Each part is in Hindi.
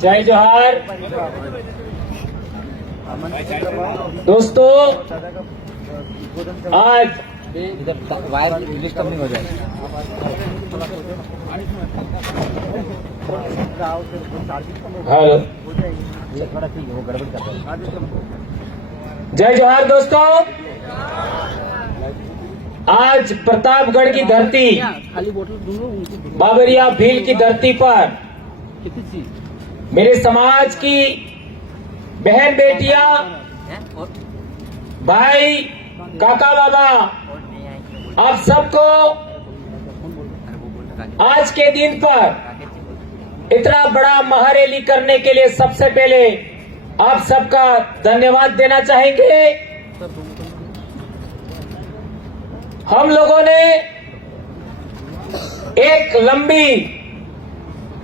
जय जोहार दोस्तों, आज वायर इंग्लिश कम नहीं हो जाए। हेलो, थोड़ा ठीक है, वो गड़बड़ कर रहा है। जय जोहार दोस्तों। आज प्रतापगढ़ की धरती, खाली बोतल बाबरिया भील की धरती पर मेरे समाज की बहन बेटियां, भाई, काका बाबा, आप सबको आज के दिन पर इतना बड़ा महारैली करने के लिए सबसे पहले आप सबका धन्यवाद देना चाहेंगे। हम लोगों ने एक लंबी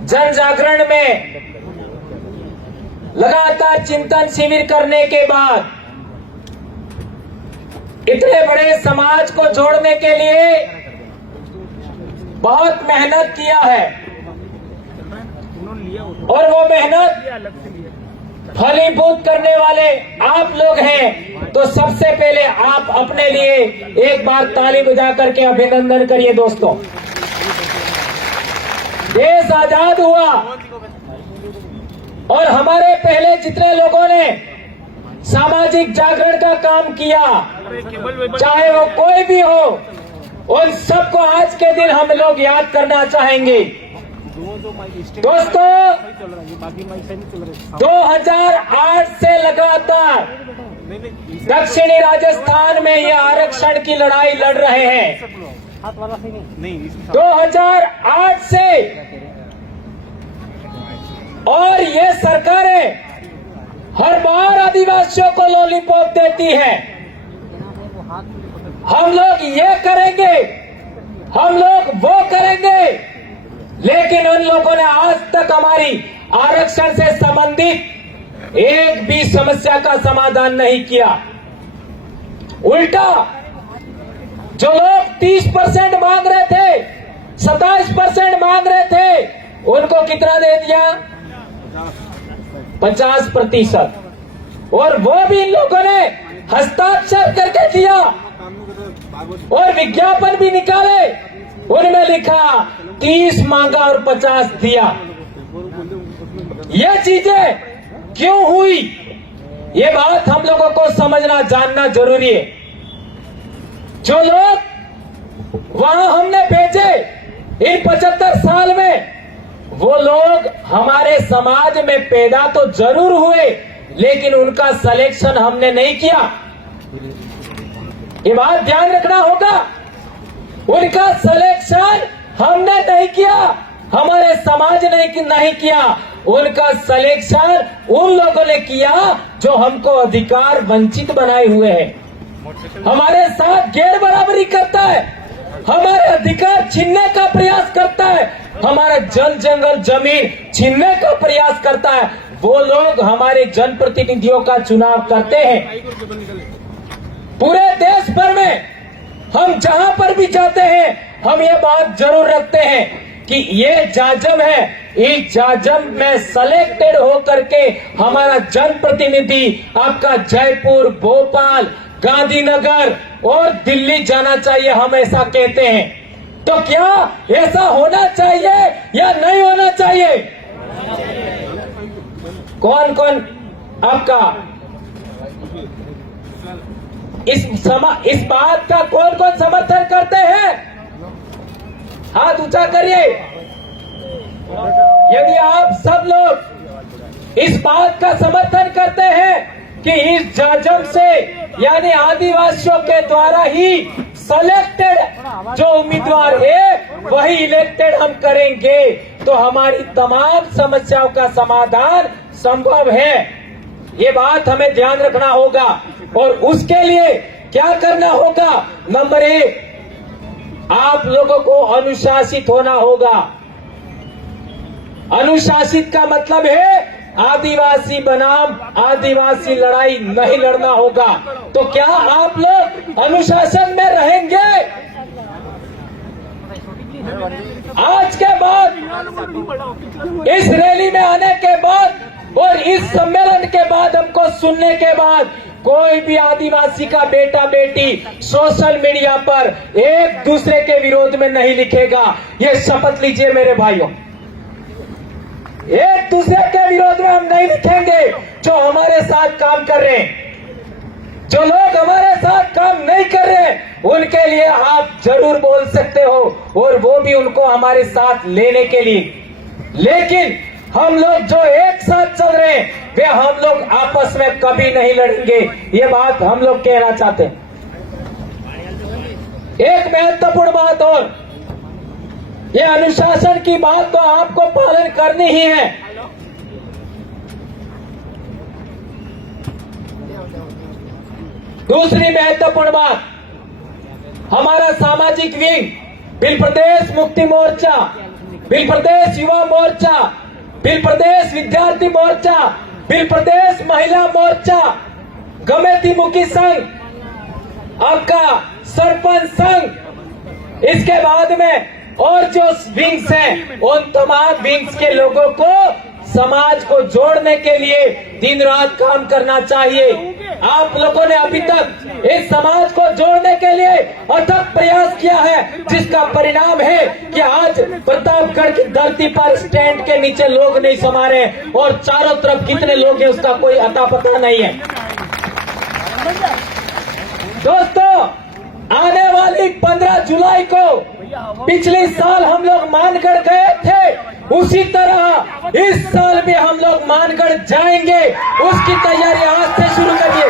जन जागरण में लगातार चिंतन शिविर करने के बाद इतने बड़े समाज को जोड़ने के लिए बहुत मेहनत किया है और वो मेहनत फलीभूत करने वाले आप लोग हैं। तो सबसे पहले आप अपने लिए एक बार ताली बजा करके अभिनंदन करिए दोस्तों। देश आजाद हुआ और हमारे पहले जितने लोगों ने सामाजिक जागरण का काम किया, चाहे वो कोई भी हो, उन सबको आज के दिन हम लोग याद करना चाहेंगे। दोस्तों, 2008 से लगातार दक्षिणी राजस्थान में ये आरक्षण की लड़ाई लड़ रहे हैं। 2008 से और ये सरकारें हर बार आदिवासियों को लॉलीपॉप देती है। हम लोग ये करेंगे, हम लोग वो करेंगे, लेकिन उन लोगों ने आज तक हमारी आरक्षण से संबंधित एक भी समस्या का समाधान नहीं किया। उल्टा जो लोग 30% मांग रहे थे, 27% मांग रहे थे, उनको कितना दे दिया? 50%। और वो भी इन लोगों ने हस्ताक्षर करके दिया और विज्ञापन भी निकाले, उनमें लिखा 30 मांगा और 50 दिया। ये चीजें क्यों हुई, ये बात हम लोगों को समझना जानना जरूरी है। जो लोग वहां हमने भेजे इन 75 साल में, वो लोग हमारे समाज में पैदा तो जरूर हुए, लेकिन उनका सिलेक्शन हमने नहीं किया। ये बात ध्यान रखना होगा। उनका सिलेक्शन हमने नहीं किया, हमारे समाज ने नहीं किया। उनका सिलेक्शन उन लोगों ने किया जो हमको अधिकार वंचित बनाए हुए हैं, हमारे साथ गैर बराबरी करता है, हमारे अधिकार छीनने का प्रयास करता है, हमारा जल जंगल जमीन छीनने का प्रयास करता है। वो लोग हमारे जनप्रतिनिधियों का चुनाव करते हैं। पूरे देश भर में हम जहां पर भी जाते हैं, हम ये बात जरूर रखते हैं कि ये जाजम है, इस जाजम में सिलेक्टेड होकर के हमारा जनप्रतिनिधि आपका जयपुर, भोपाल, गांधीनगर और दिल्ली जाना चाहिए, हम ऐसा कहते हैं। तो क्या ऐसा होना चाहिए या नहीं होना चाहिए? कौन कौन आपका इस बात का कौन कौन समर्थन करते हैं? हाथ ऊंचा करिए। यदि आप सब लोग इस बात का समर्थन करते हैं कि इस जाजम से यानी आदिवासियों के द्वारा ही सिलेक्टेड जो उम्मीदवार है वही इलेक्टेड हम करेंगे, तो हमारी तमाम समस्याओं का समाधान संभव है। ये बात हमें ध्यान रखना होगा। और उसके लिए क्या करना होगा? नंबर 1, आप लोगों को अनुशासित होना होगा। अनुशासित का मतलब है आदिवासी बनाम आदिवासी लड़ाई नहीं लड़ना होगा। तो क्या आप लोग अनुशासन में रहेंगे? आज के बाद इस रैली में आने के बाद और इस सम्मेलन के बाद हमको सुनने के बाद कोई भी आदिवासी का बेटा बेटी सोशल मीडिया पर एक दूसरे के विरोध में नहीं लिखेगा। ये शपथ लीजिए मेरे भाइयों, एक दूसरे के विरोध में हम नहीं लिखेंगे। जो हमारे साथ काम कर रहे हैं, जो लोग हमारे साथ काम नहीं कर रहे, उनके लिए आप जरूर बोल सकते हो और वो भी उनको हमारे साथ लेने के लिए। लेकिन हम लोग जो एक साथ चल रहे हैं वे हम लोग आपस में कभी नहीं लड़ेंगे। ये बात हम लोग कहना चाहते हैं। एक महत्वपूर्ण बात और, ये अनुशासन की बात तो आपको पालन करनी ही है। दूसरी महत्वपूर्ण बात, हमारा सामाजिक विंग बिल प्रदेश मुक्ति मोर्चा, बिल प्रदेश युवा मोर्चा, बिल प्रदेश विद्यार्थी मोर्चा, बिल प्रदेश महिला मोर्चा, गमेती मुखी संघ, आपका सरपंच संघ, इसके बाद में और जो विंग्स हैं उन तमाम विंग्स के लोगों को समाज को जोड़ने के लिए दिन रात काम करना चाहिए। आप लोगों ने अभी तक इस समाज को जोड़ने के लिए अथक प्रयास किया है, जिसका परिणाम है कि आज प्रतापगढ़ की धरती पर स्टैंड के नीचे लोग नहीं समा रहे और चारों तरफ कितने लोग हैं उसका कोई अता पता नहीं है। दोस्तों, आने वाली 15 जुलाई को पिछले साल हम लोग मानगढ़ गए थे, उसी तरह इस साल भी हम लोग मानगढ़ जाएंगे। उसकी तैयारी आज से शुरू करिए।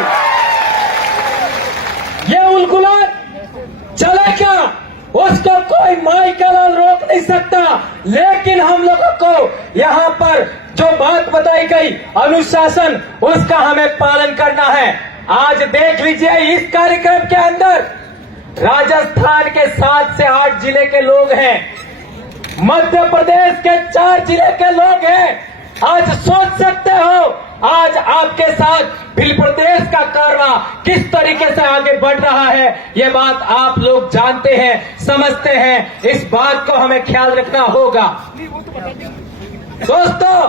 ये उलगुलान चलेगा, उसको कोई माई का लाल रोक नहीं सकता। लेकिन हम लोगों को यहाँ पर जो बात बताई गई अनुशासन, उसका हमें पालन करना है। आज देख लीजिए, इस कार्यक्रम के अंदर राजस्थान के 7 से 8 जिले के लोग हैं, मध्य प्रदेश के 4 जिले के लोग हैं। आज सोच सकते हो आज आपके साथ बिल प्रदेश का कारवा किस तरीके से आगे बढ़ रहा है। ये बात आप लोग जानते हैं, समझते हैं। इस बात को हमें ख्याल रखना होगा। दोस्तों,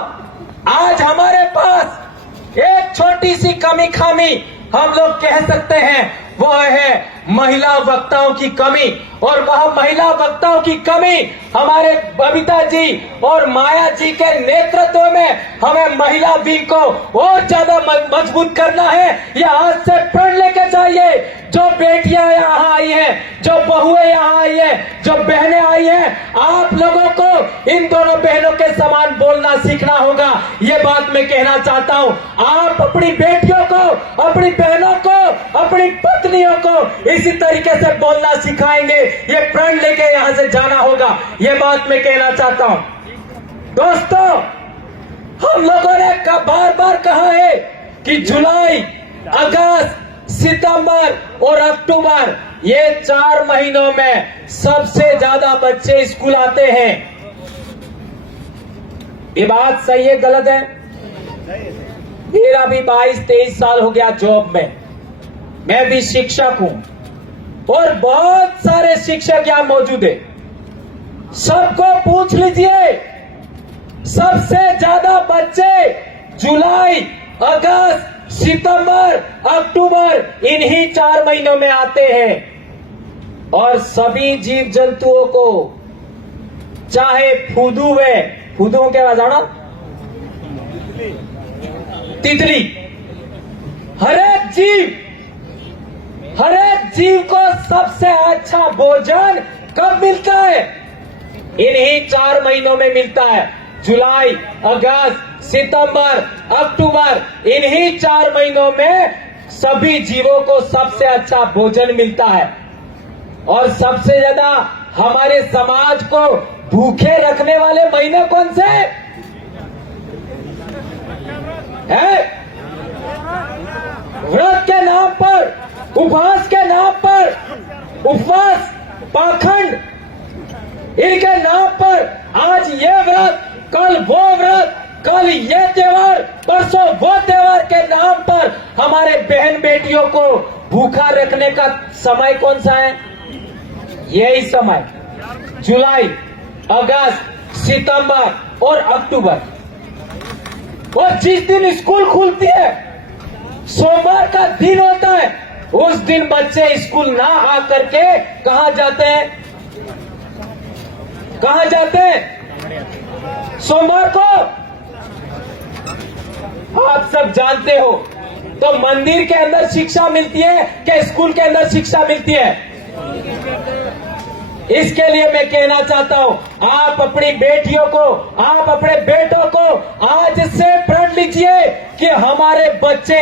आज हमारे पास एक छोटी सी कमी खामी हम लोग कह सकते हैं, वो है महिला वक्ताओं की कमी। और वह महिला वक्ताओं की कमी हमारे बबीता जी और माया जी के नेतृत्व में हमें महिला विंग को और ज्यादा मजबूत करना है। ये आज से प्रण लेके जाइए। जो बेटियां यहाँ आई हैं, जो बहुएं यहाँ आई हैं, जो बहनें आई हैं, आप लोगों को इन दोनों बहनों के समान बोलना सीखना होगा। ये बात मैं कहना चाहता हूँ। आप अपनी बेटियों को, अपनी बहनों को, अपनी पत्नियों को इसी तरीके से बोलना सिखाएंगे। ये प्रण लेके यहाँ से जाना होगा। ये बात मैं कहना चाहता हूँ। दोस्तों, हम लोगों ने बार बार कहा है कि जुलाई, अगस्त, सितंबर और अक्टूबर, ये 4 महीनों में सबसे ज्यादा बच्चे स्कूल आते हैं। ये बात सही है गलत है? मेरा भी 22-23 साल हो गया जॉब में, मैं भी शिक्षक हूं और बहुत सारे शिक्षक यहां मौजूद है। सबको पूछ लीजिए, सबसे ज्यादा बच्चे जुलाई, अगस्त, सितंबर, अक्टूबर इन्हीं 4 महीनों में आते हैं। और सभी जीव जंतुओं को, चाहे फूदुओं के जाना, तितली, हरेक जीव को सबसे अच्छा भोजन कब मिलता है? इन्हीं 4 महीनों में मिलता है। जुलाई, अगस्त, सितंबर, अक्टूबर, इन्हीं 4 महीनों में सभी जीवों को सबसे अच्छा भोजन मिलता है। और सबसे ज्यादा हमारे समाज को भूखे रखने वाले महीने कौन से हैं? व्रत के नाम पर, उपवास के नाम पर, उपवास, पाखंड, इनके नाम पर आज ये व्रत, कल वो व्रत, कल ये त्योहार, परसों वो त्योहार के नाम पर हमारे बहन बेटियों को भूखा रखने का समय कौन सा है? यही समय, जुलाई, अगस्त, सितंबर और अक्टूबर। और जिस दिन स्कूल खुलती है, सोमवार का दिन होता है, उस दिन बच्चे स्कूल ना आकर के कहां जाते हैं? कहां जाते हैं? सोमवार को आप सब जानते हो। तो मंदिर के अंदर शिक्षा मिलती है कि स्कूल के अंदर शिक्षा मिलती है? इसके लिए मैं कहना चाहता हूं, आप अपनी बेटियों को, आप अपने बेटों को आज से प्रण लीजिए कि हमारे बच्चे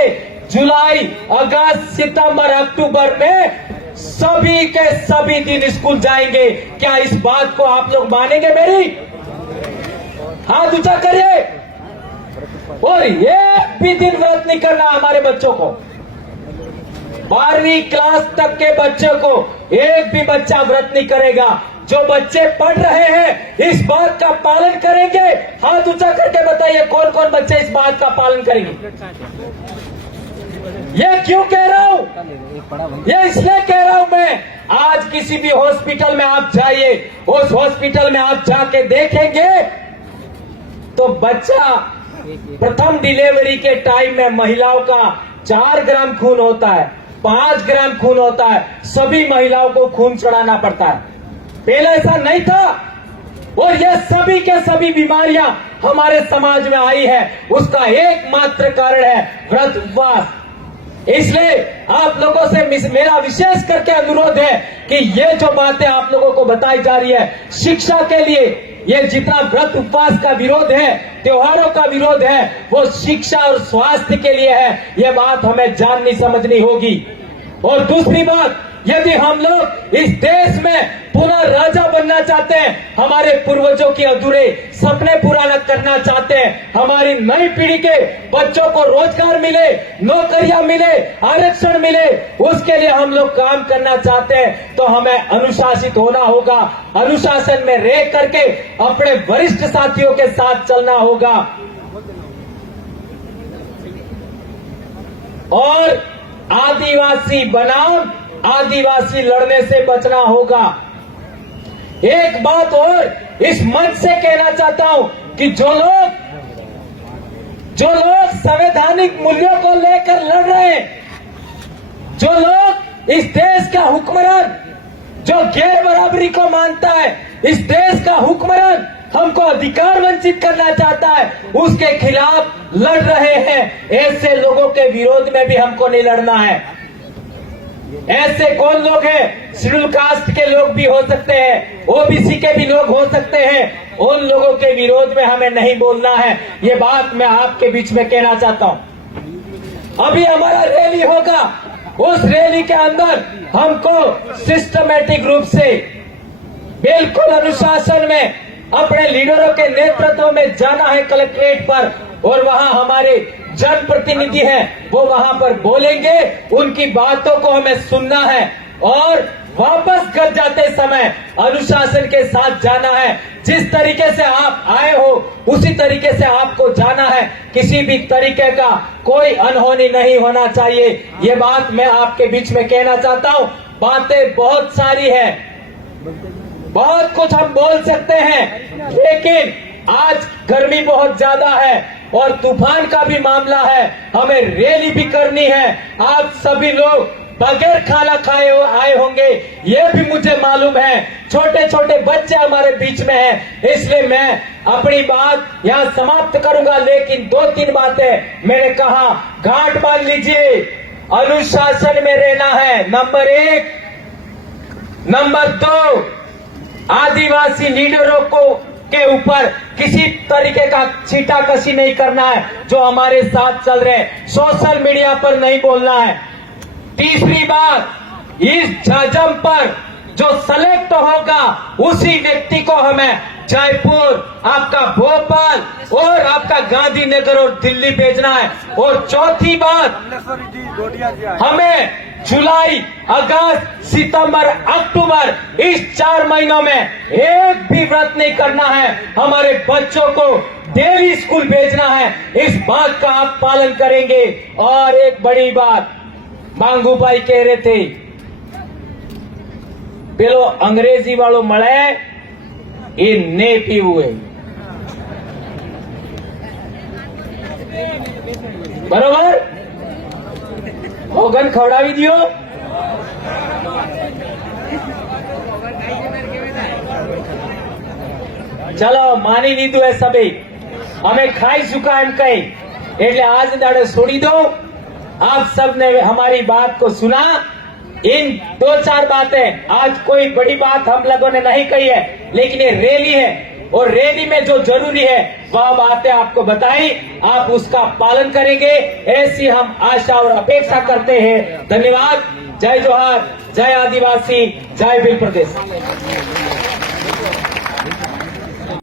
जुलाई, अगस्त, सितंबर, अक्टूबर में सभी के सभी दिन स्कूल जाएंगे। क्या इस बात को आप लोग मानेंगे मेरी? हाथ ऊंचा करिए। और एक भी दिन व्रत नहीं करना हमारे बच्चों को। 12वीं क्लास तक के बच्चों को एक भी बच्चा व्रत नहीं करेगा। जो बच्चे पढ़ रहे हैं इस बात का पालन करेंगे। हाथ ऊंचा करके बताइए कौन कौन बच्चे इस बात का पालन करेंगे? ये क्यों कह रहा हूं? ये इसलिए कह रहा हूं मैं, आज किसी भी हॉस्पिटल में आप जाइए, उस हॉस्पिटल में आप जाके देखेंगे तो बच्चा प्रथम डिलीवरी के टाइम में महिलाओं का 4 ग्राम खून होता है, 5 ग्राम खून होता है। सभी महिलाओं को खून चढ़ाना पड़ता है। पहले ऐसा नहीं था। और यह सभी के सभी बीमारियां हमारे समाज में आई है, उसका एकमात्र कारण है व्रत उपवास। इसलिए आप लोगों से मेरा विशेष करके अनुरोध है कि ये जो बातें आप लोगों को बताई जा रही है शिक्षा के लिए, ये जितना व्रत उपवास का विरोध है, त्योहारों का विरोध है, वो शिक्षा और स्वास्थ्य के लिए है। ये बात हमें जाननी समझनी होगी। और दूसरी बात, यदि हम लोग इस देश में पुनः राजा बनना चाहते हैं, हमारे पूर्वजों की अधूरे सपने पूरा करना चाहते हैं, हमारी नई पीढ़ी के बच्चों को रोजगार मिले, नौकरियां मिले, आरक्षण मिले, उसके लिए हम लोग काम करना चाहते हैं, तो हमें अनुशासित होना होगा। अनुशासन में रह करके अपने वरिष्ठ साथियों के साथ चलना होगा। और आदिवासी बनाम आदिवासी लड़ने से बचना होगा। एक बात और इस मंच से कहना चाहता हूं कि जो लोग संवैधानिक मूल्यों को लेकर लड़ रहे हैं, जो लोग इस देश का हुक्मरान, जो गैर बराबरी को मानता है, इस देश का हुक्मरान हमको अधिकार वंचित करना चाहता है, उसके खिलाफ लड़ रहे हैं। ऐसे लोगों के विरोध में भी हमको नहीं लड़ना है। ऐसे कौन लोग हैं? शेड्यूल कास्ट के लोग भी हो सकते हैं, ओबीसी के भी लोग हो सकते हैं। उन लोगों के विरोध में हमें नहीं बोलना है। ये बात मैं आपके बीच में कहना चाहता हूं। अभी हमारा रैली होगा, उस रैली के अंदर हमको सिस्टमैटिक रूप से बिल्कुल अनुशासन में अपने लीडरों के नेतृत्व में जाना है कलेक्ट्रेट पर, और वहां हमारे जनप्रतिनिधि हैं, वो वहां पर बोलेंगे, उनकी बातों को हमें सुनना है और वापस घर जाते समय अनुशासन के साथ जाना है। जिस तरीके से आप आए हो उसी तरीके से आपको जाना है। किसी भी तरीके का कोई अनहोनी नहीं होना चाहिए। ये बात मैं आपके बीच में कहना चाहता हूं। बातें बहुत सारी है, बहुत कुछ हम बोल सकते हैं, लेकिन आज गर्मी बहुत ज्यादा है और तूफान का भी मामला है। हमें रैली भी करनी है। आप सभी लोग बगैर खाना खाए आए होंगे, ये भी मुझे मालूम है। छोटे छोटे बच्चे हमारे बीच में हैं, इसलिए मैं अपनी बात यहाँ समाप्त करूंगा। लेकिन 2-3 बातें मैंने कहा, गांठ बांध लीजिए, अनुशासन में रहना है, नंबर 1। नंबर 2, आदिवासी लीडरों को के ऊपर किसी तरीके का छीटाकशी नहीं करना है। जो हमारे साथ चल रहे हैं, सोशल मीडिया पर नहीं बोलना है। तीसरी बात, इस जजम पर जो सेलेक्ट होगा उसी व्यक्ति को हमें जयपुर, आपका भोपाल और आपका गांधीनगर और दिल्ली भेजना है। और चौथी बात, हमें जुलाई, अगस्त, सितंबर, अक्टूबर इस 4 महीनों में एक भी व्रत नहीं करना है। हमारे बच्चों को डेली स्कूल भेजना है। इस बात का आप पालन करेंगे। और एक बड़ी बात, बांगू भाई कह रहे थे, पेलो अंग्रेजी वालों મળે એ ને પીવું है बरोबर ઓગન ખવડાવી दियो चलो मानी लीधु है सभी हमें खाई चुका एम कही એટલે आज दाड़े छोड़ी दो आप सबने हमारी बात को सुना इन दो चार बातें आज कोई बड़ी बात हम लोगों ने नहीं कही है लेकिन ये रैली है और रैली में जो जरूरी है वह बातें आपको बताई आप उसका पालन करेंगे ऐसी हम आशा और अपेक्षा करते हैं धन्यवाद जय जोहार जय आदिवासी जय भील प्रदेश